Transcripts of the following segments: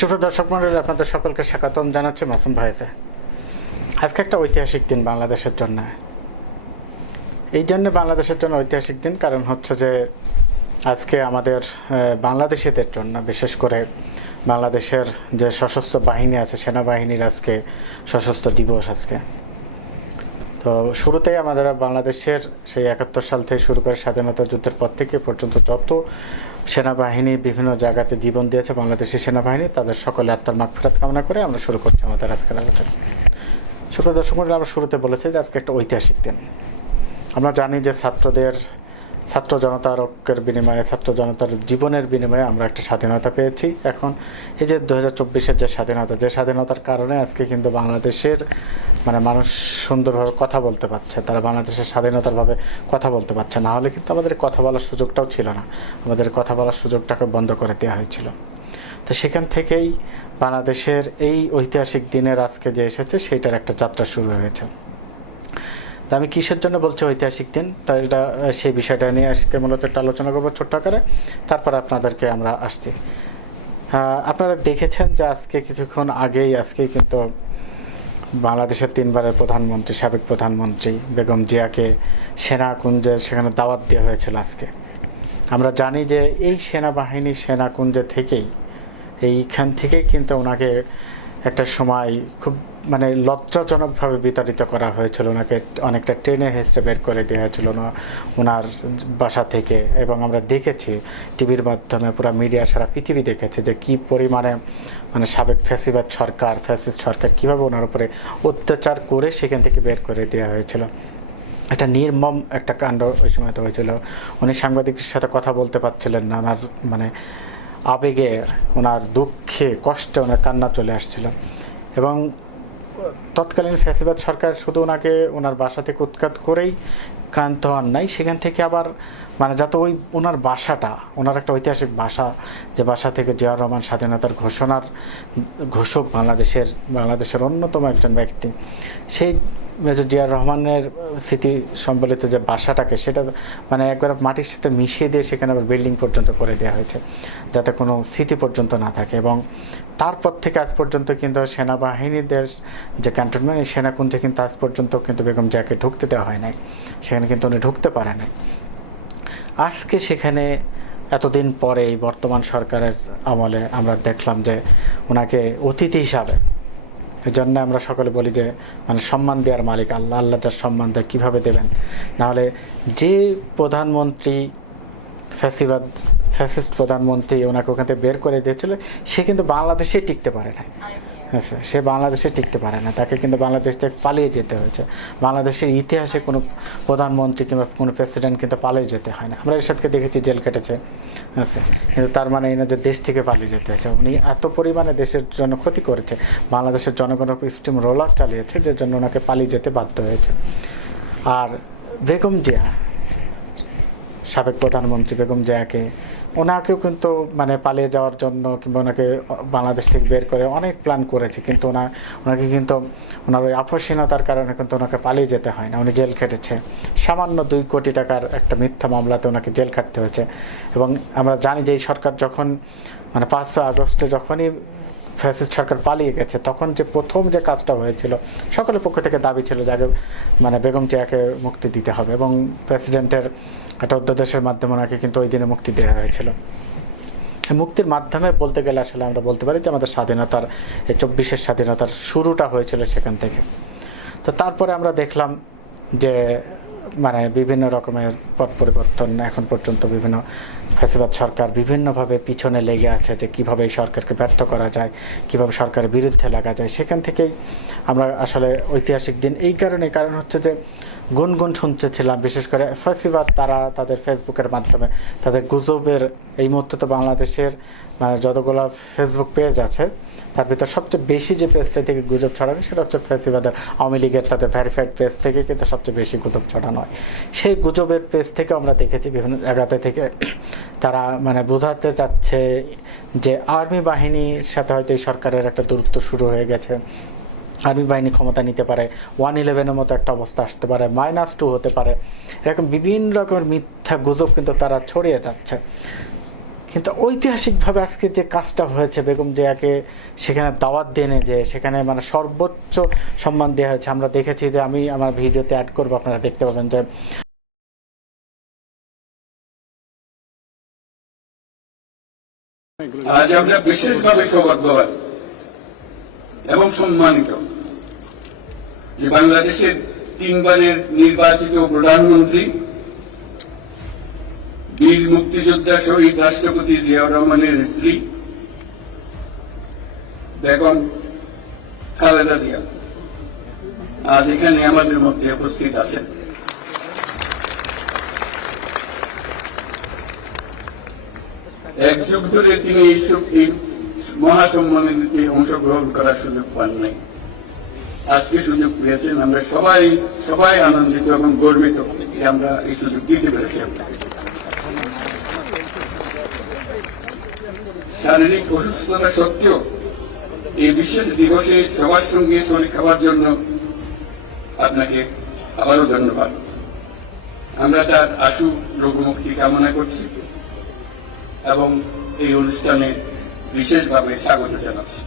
সুপ্রিয় দর্শক মণ্ডলী, আপনাদের সকলকে স্বাগতম জানাচ্ছি মাসুম ভাইসে। আজকে একটা ঐতিহাসিক দিন বাংলাদেশের জন্য। এই জন্য বাংলাদেশের জন্য ঐতিহাসিক দিন কারণ হচ্ছে যে আজকে আমাদের বাংলাদেশিদের জন্য, বিশেষ করে বাংলাদেশের যে সশস্ত্র বাহিনী আছে, সেনাবাহিনীর আজকে সশস্ত্র দিবস আজকে। তো শুরুতেই আমাদের বাংলাদেশের সেই 71 সাল থেকে শুরু করে স্বাধীনতা যুদ্ধের পর থেকে পর্যন্ত যত সেনাবাহিনী বিভিন্ন জায়গাতে জীবন দিয়েছে বাংলাদেশের সেনাবাহিনী, তাদের সকলে আত্মার মাগফিরাত কামনা করে আমরা শুরু করছি আমাদের আজকের আলোচনা। সুপ্রিয় দর্শক মণ্ডলী, আমরা শুরুতে বলেছি যে আজকে একটা ঐতিহাসিক দিন। আমরা জানি যে ছাত্র জনতার ঐক্যের বিনিময়ে, ছাত্র জনতার জীবনের বিনিময়ে আমরা একটা স্বাধীনতা পেয়েছি। এখন এই যে 2024-এর যে স্বাধীনতার কারণে আজকে কিন্তু বাংলাদেশের মানুষ সুন্দরভাবে কথা বলতে পারছে, তারা বাংলাদেশের স্বাধীনতারভাবে কথা বলতে পারছে। না হলে কিন্তু আমাদের কথা বলার সুযোগটাও ছিল না, আমাদের কথা বলার সুযোগটাকে বন্ধ করে দেওয়া হয়েছিল। তো সেখান থেকেই বাংলাদেশের এই ঐতিহাসিক দিনের আজকে যে এসেছে সেইটার একটা যাত্রা শুরু হয়েছে। তা আমি কিসের জন্য বলছি ঐতিহাসিক দিন, তাই এটা সেই বিষয়টা নিয়ে আজকে মূলত একটা আলোচনা করবো ছোট্ট আকারে, তারপর আপনাদেরকে আমরা আসছি। আপনারা দেখেছেন যে আজকে কিছুক্ষণ আগেই কিন্তু বাংলাদেশের 3বারের প্রধানমন্ত্রী, সাবেক প্রধানমন্ত্রী বেগম জিয়াকে সেনাকুঞ্জে সেখানে দাওয়াত দেওয়া হয়েছিল আজকে। আমরা জানি যে এই সেনাবাহিনী সেনাকুঞ্জে থেকেই, এইখান থেকেই কিন্তু ওনাকে একটা সময় খুব লজ্জাজনকভাবে বিতাড়িত করা হয়েছিল। ওনাকে অনেকটা টেনে হেঁচড়ে বের করে দেওয়া হয়েছিল ওনার বাসা থেকে, এবং আমরা দেখেছি টিভির মাধ্যমে, পুরো মিডিয়া সারা পৃথিবী দেখেছে যে কী পরিমাণে সাবেক ফ্যাসিস্ট সরকার কীভাবে ওনার উপরে অত্যাচার করে সেখান থেকে বের করে দেওয়া হয়েছিল। একটা নির্মম একটা কাণ্ড ওই সময় তো হয়েছিল। উনি সাংবাদিকের সাথে কথা বলতে পারছিলেন না, ওনার আবেগে, ওনার দুঃখে, কষ্টে ওনার কান্না চলে আসছিল। এবং তৎকালীন ফ্যাসিবাদ সরকার শুধু ওনাকে ওনার বাসা থেকে উৎখাত করেই ক্ষান্ত হন নাই, সেখান থেকে আবার যাতে ওই ওনার বাসাটা, ওনার একটা ঐতিহাসিক বাসা, যে বাসা থেকে জিয়াউর রহমান স্বাধীনতার ঘোষক, বাংলাদেশের অন্যতম একজন ব্যক্তি, সেই মেজর জিয়াউর রহমানের স্মৃতি সম্বলিত যে বাসাটাকে, সেটা একবার মাটির সাথে মিশিয়ে দিয়ে সেখানে আবার বিল্ডিং পর্যন্ত করে দেওয়া হয়েছে, যাতে কোনো স্মৃতি পর্যন্ত না থাকে। এবং তারপর থেকে আজ পর্যন্ত কিন্তু সেনাবাহিনীদের যে ক্যান্টনমেন্ট, এই সেনাকুঞ্জে কিন্তু আজ পর্যন্ত কিন্তু বেগম জিয়াকে ঢুকতে দেওয়া হয় নাই, সেখানে কিন্তু উনি ঢুকতে পারে নাই। আজকে সেখানে এতদিন পরে এই বর্তমান সরকারের আমলে আমরা দেখলাম যে ওনাকে অতিথি হিসাবে, এই জন্য আমরা সকলে বলি যে সম্মান দেওয়ার মালিক আল্লাহ, আল্লাহ যার সম্মান দেয় কীভাবে দেবেন। নাহলে যে প্রধানমন্ত্রী ফ্যাসিস্ট প্রধানমন্ত্রী ওনাকে ওখান থেকে বের করে দিয়েছিল, সে কিন্তু বাংলাদেশে টিকতে পারে না। আচ্ছা, সে বাংলাদেশে টিকতে পারে না, তাকে কিন্তু বাংলাদেশ থেকে পালিয়ে যেতে হয়েছে। বাংলাদেশের ইতিহাসে কোনো প্রধানমন্ত্রী কিংবা কোনো প্রেসিডেন্ট কিন্তু পালিয়ে যেতে হয় না। আমরা এরশাদকে দেখেছি জেল কেটেছে, আচ্ছা, কিন্তু তার এনাদের দেশ থেকে পালিয়ে যেতে হয়েছে। উনি এত পরিমাণে দেশের জন্য ক্ষতি করেছে, বাংলাদেশের জনগণের স্টিম রোলার চালিয়েছে, যে জন্য ওনাকে পালিয়ে যেতে বাধ্য হয়েছে। আর বেগম জিয়া, সাবেক প্রধানমন্ত্রী বেগম জিয়াকে, ওনাকেও কিন্তু পালিয়ে যাওয়ার জন্য কিংবা ওনাকে বাংলাদেশ থেকে বের করে অনেক প্ল্যান করেছে, কিন্তু ওনাকে কিন্তু ওনার ওই আপসহীনতার কারণে কিন্তু ওনাকে পালিয়ে যেতে হয় না, উনি জেল খেটেছে। সামান্য 2 কোটি টাকার একটা মিথ্যা মামলাতে ওনাকে জেল খাটতে হয়েছে। এবং আমরা জানি যে এই সরকার যখন 5 আগস্টে যখনই ফ্যাসিস্ট সরকার পালিয়ে গেছে, তখন যে প্রথম যে কাজটা হয়েছিল, সকলের পক্ষ থেকে দাবি ছিল যে আগে বেগম জিয়াকে মুক্তি দিতে হবে, এবং প্রেসিডেন্টের একটা অধ্যাদেশের মাধ্যমে ওনাকে কিন্তু ওই দিনে মুক্তি দেওয়া হয়েছিল। মুক্তির মাধ্যমে বলতে গেলে আসলে আমরা বলতে পারি যে আমাদের স্বাধীনতার, এই 24-এর স্বাধীনতার শুরুটা হয়েছিল সেখান থেকে। তো তারপরে আমরা দেখলাম যে বিভিন্ন রকমের পট পরিবর্তন, এখন পর্যন্ত বিভিন্ন ফ্যাসিবাদ সরকার বিভিন্নভাবে পিছনে লেগে আছে যে কীভাবে এই সরকারকে ব্যর্থ করা যায়, কীভাবে সরকারের বিরুদ্ধে লাগা যায়। সেখান থেকেই আমরা আসলে ঐতিহাসিক দিন এই কারণ হচ্ছে যে গুনগুন শুনতেছিলাম, বিশেষ করে ফ্যাসিবাদ তারা তাদের ফেসবুকের মাধ্যমে তাদের গুজবের, এই মুহূর্তে তো বাংলাদেশের যতগুলো ফেসবুক পেজ আছে তার ভিতর সবচেয়ে বেশি যে পেজটা থেকে গুজব ছড়ানো, সেটা হচ্ছে ফ্যাসিবাদের আওয়ামী লীগের তাদের ভেরিফাইড পেজ থেকে কিন্তু সবচেয়ে বেশি গুজব ছড়ানো হয়। সেই গুজবের পেজ থেকে আমরা দেখেছি বিভিন্ন জায়গাতে থেকে তারা বোঝাতে চাচ্ছে যে আর্মি বাহিনীর সাথে হয়তো এই সরকারের একটা দূরত্ব শুরু হয়ে গেছে, আর্মি বাহিনী ক্ষমতা নিতে পারে, 111-এর মতো একটা অবস্থা আসতে পারে, -2 হতে পারে, এরকম বিভিন্ন রকমের মিথ্যা গুজব কিন্তু তারা ছড়িয়ে যাচ্ছে। কিন্তু ঐতিহাসিকভাবে আজকে যে কাজটা হয়েছে, বেগম জিয়াকে সেখানে দাওয়াত দেনে যে সেখানে মানে সর্বোচ্চ সম্মান দেওয়া হয়েছে। আমরা দেখেছি যে, আমি আমার ভিডিওতে অ্যাড করবো, আপনারা দেখতে পাবেন যে আজ আমরা বিশেষভাবে সৌভাগ্যবান এবং সম্মানিত যে বাংলাদেশের 3 বারের নির্বাচিত প্রধানমন্ত্রী, বীর মুক্তিযোদ্ধা শহীদ রাষ্ট্রপতি জিয়াউর রহমানের স্ত্রী বেগম খালেদা জিয়া আজ এখানে আমাদের মধ্যে উপস্থিত আছেন। এক যুগ ধরে তিনি এই মহাসম্মেলনে অংশগ্রহণ করার সুযোগ পান নাই, আজকে সুযোগ পেয়েছেন। আমরা সবাই আনন্দিত এবং গর্বিত যে আমরা এই সুযোগ দিতে পেরেছি। শারীরিক অসুস্থতা সত্ত্বেও এই বিশেষ দিবসে সবার সঙ্গে শরীর খাওয়ার জন্য আপনাকে আবারও ধন্যবাদ। আমরা তার আশু রোগমুক্তি কামনা করছি এবং এই অনুষ্ঠানে বিশেষভাবে স্বাগত জানাচ্ছি।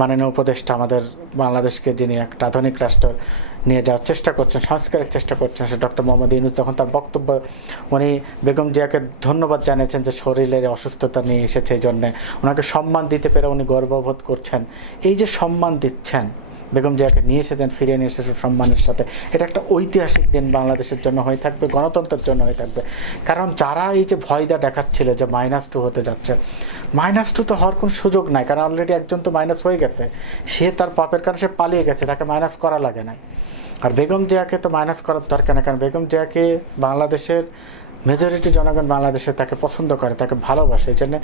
মাননীয় উপদেষ্টা আমাদের বাংলাদেশকে, যিনি একটা আধুনিক রাষ্ট্র নিয়ে যাওয়ার চেষ্টা করছেন, সংস্কারের চেষ্টা করছেন, সে ডক্টর মোহাম্মদ ইউনূস যখন তার বক্তব্য, উনি বেগম জিয়াকে ধন্যবাদ জানিয়েছেন যে শরীরের অসুস্থতা নিয়ে এসেছে, এই জন্যে ওনাকে সম্মান দিতে পেরে উনি গর্ববোধ করছেন। এই যে সম্মান দিচ্ছেন, বেগম জিয়াকে নিয়ে এসেছেন, ফিরিয়ে নিয়ে এসেছেন সম্মানের সাথে, এটা একটা ঐতিহাসিক দিন বাংলাদেশের জন্য হয়ে থাকবে, গণতন্ত্রের জন্য হয়ে থাকবে। কারণ যারা এই যে ভয়টা দেখাচ্ছিল যে -2 হতে যাচ্ছে, -2 তো হওয়ার কোনো সুযোগ নাই, কারণ অলরেডি একজন তো মাইনাস হয়ে গেছে, সে তার পাপের কারণে সে পালিয়ে গেছে, তাকে মাইনাস করা লাগে নাই। আর বেগম জিয়াকে তো মাইনাস করার দরকার নেই, কারণ বেগম জিয়াকে বাংলাদেশের মেজরিটি জনগণ বাংলাদেশে তাকে পছন্দ করে, তাকে ভালোবাসে। এই জন্য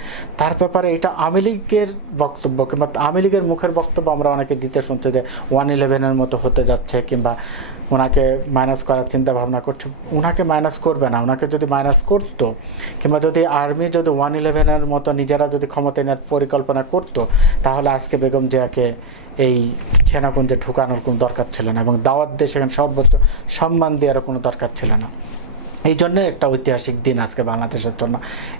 তার ব্যাপারে এটা আওয়ামী লীগের বক্তব্য কিংবা আওয়ামী লীগের মুখের বক্তব্য আমরা অনেকে দিতে শুনছি যে 111-এর মতো হতে যাচ্ছে কিংবা ওনাকে মাইনাস করার চিন্তা ভাবনা করছে। ওনাকে মাইনাস করবে না। ওনাকে যদি মাইনাস করতো কিংবা যদি আর্মি যদি 111-এর মতো নিজেরা যদি ক্ষমতা নেওয়ার পরিকল্পনা করতো, তাহলে আজকে বেগম জিয়াকে এই সেনাকুঞ্জে ঢুকানোর কোনো দরকার ছিল না এবং দাওয়াত দিয়ে সেখানে সর্বোচ্চ সম্মান দেওয়ারও কোনো দরকার ছিল না। এই জন্য একটা ঐতিহাসিক দিন আজকে বাংলাদেশের জন্য।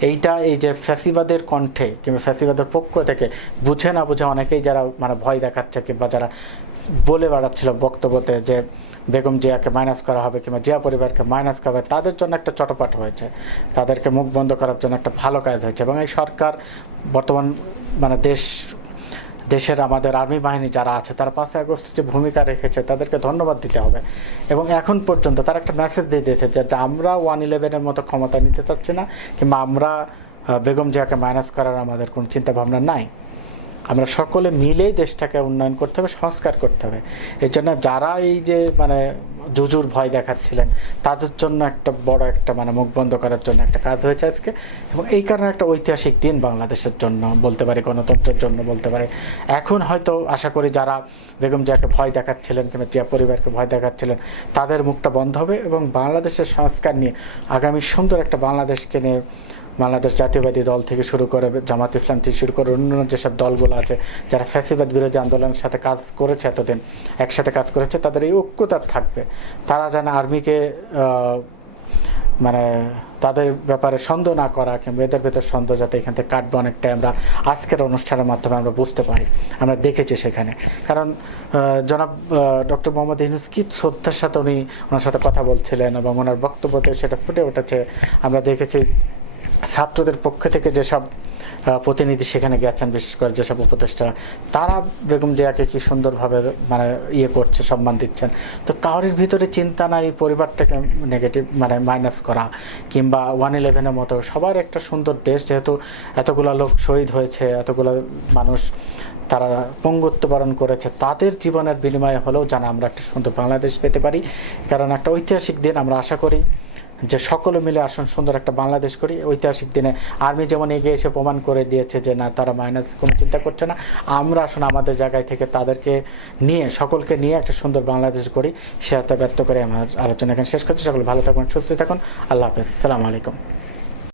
এইটা এই যে ফ্যাসিবাদের কণ্ঠে কিংবা ফ্যাসিবাদের পক্ষ থেকে বুঝে না বুঝে অনেকেই যারা মানে ভয় দেখাচ্ছে কিংবা যারা বলে বেড়াচ্ছিল বক্তব্যতে যে বেগম জিয়াকে মাইনাস করা হবে কিংবা জিয়া পরিবারকে মাইনাস করা হবে, তাদের জন্য একটা চটপাট হয়েছে, তাদেরকে মুখ বন্ধ করার জন্য একটা ভালো কাজ হয়েছে। এবং এই সরকার বর্তমান মানে দেশের আমাদের আর্মি বাহিনী যারা আছে, তারা 5 আগস্টে যে ভূমিকা রেখেছে তাদেরকে ধন্যবাদ দিতে হবে। এবং এখন পর্যন্ত তারা একটা মেসেজ দিয়ে দিয়েছে যে আমরা 111-এর মতো ক্ষমতা নিতে চাচ্ছি না কিংবা আমরা বেগম জিয়াকে মাইনাস করার আমাদের কোনো চিন্তা ভাবনা নাই। আমরা সকলে মিলেই দেশটাকে উন্নয়ন করতে হবে, সংস্কার করতে হবে। এই জন্য যারা এই যে মানে জুজুর ভয় দেখাচ্ছিলেন, তাদের জন্য একটা বড় একটা মানে মুখ বন্ধ করার জন্য একটা কাজ হয়েছে আজকে। এবং এই কারণে একটা ঐতিহাসিক দিন বাংলাদেশের জন্য বলতে পারি, গণতন্ত্রের জন্য বলতে পারি। এখন হয়তো আশা করি যারা বেগম জিয়াকে ভয় দেখাচ্ছিলেন কিংবা জিয়া পরিবারকে ভয় দেখাচ্ছিলেন, তাদের মুখটা বন্ধ হবে এবং বাংলাদেশের সংস্কার নিয়ে আগামী সুন্দর একটা বাংলাদেশকে নিয়ে বাংলাদেশ জাতীয়বাদী দল থেকে শুরু করে জামাত ইসলাম থেকে শুরু করে অন্যান্য যেসব দলগুলো আছে যারা ফ্যাসিবাদ বিরোধী আন্দোলনের সাথে কাজ করেছে, এতদিন একসাথে কাজ করেছে, তাদের এই ঐক্যতা থাকবে। তারা যেন আর্মিকে মানে তাদের ব্যাপারে সন্দেহ না করা কিংবা এদের ভেতর সন্দেহ যাতে এখান থেকে কাটবে, অনেকটাই আমরা আজকের অনুষ্ঠানের মাধ্যমে আমরা বুঝতে পারি, আমরা দেখেছি সেখানে। কারণ জনাব ডক্টর মোহাম্মদ ইউনূস কি শ্রদ্ধার সাথে ওনার সাথে কথা বলছিলেন এবং ওনার বক্তব্যতে সেটা ফুটে উঠেছে। আমরা দেখেছি ছাত্রদের পক্ষ থেকে যেসব প্রতিনিধি সেখানে গেছেন, বিশেষ করে যেসব উপদেষ্টারা, তারা বেগম জিয়াকে কি সুন্দরভাবে মানে করছে, সম্মান দিচ্ছেন। তো কারোর ভিতরে চিন্তা নাই পরিবারটাকে নেগেটিভ মানে মাইনাস করা কিংবা 111-এর মতো। সবার একটা সুন্দর দেশ, যেহেতু এতগুলো লোক শহীদ হয়েছে, এতগুলো মানুষ তারা পঙ্গুত্ব বরণ করেছে, তাদের জীবনের বিনিময়ে হলেও যেন আমরা একটা সুন্দর বাংলাদেশ পেতে পারি। কারণ একটা ঐতিহাসিক দিন, আমরা আশা করি যে সকলে মিলে আসুন সুন্দর একটা বাংলাদেশ করি। ঐতিহাসিক দিনে আর্মি যেমন এগিয়ে এসে প্রমাণ করে দিয়েছে যে না, তারা মাইনাস কোনো চিন্তা করছে না, আমরা আসুন আমাদের জায়গায় থেকে তাদেরকে নিয়ে, সকলকে নিয়ে একটা সুন্দর বাংলাদেশ করি। সে ব্যক্ত করে আমার আলোচনা এখানে শেষ করছি। সকলে ভালো থাকুন, সুস্থ থাকুন। আল্লাহ হাফেজ, আসসালামু আলাইকুম।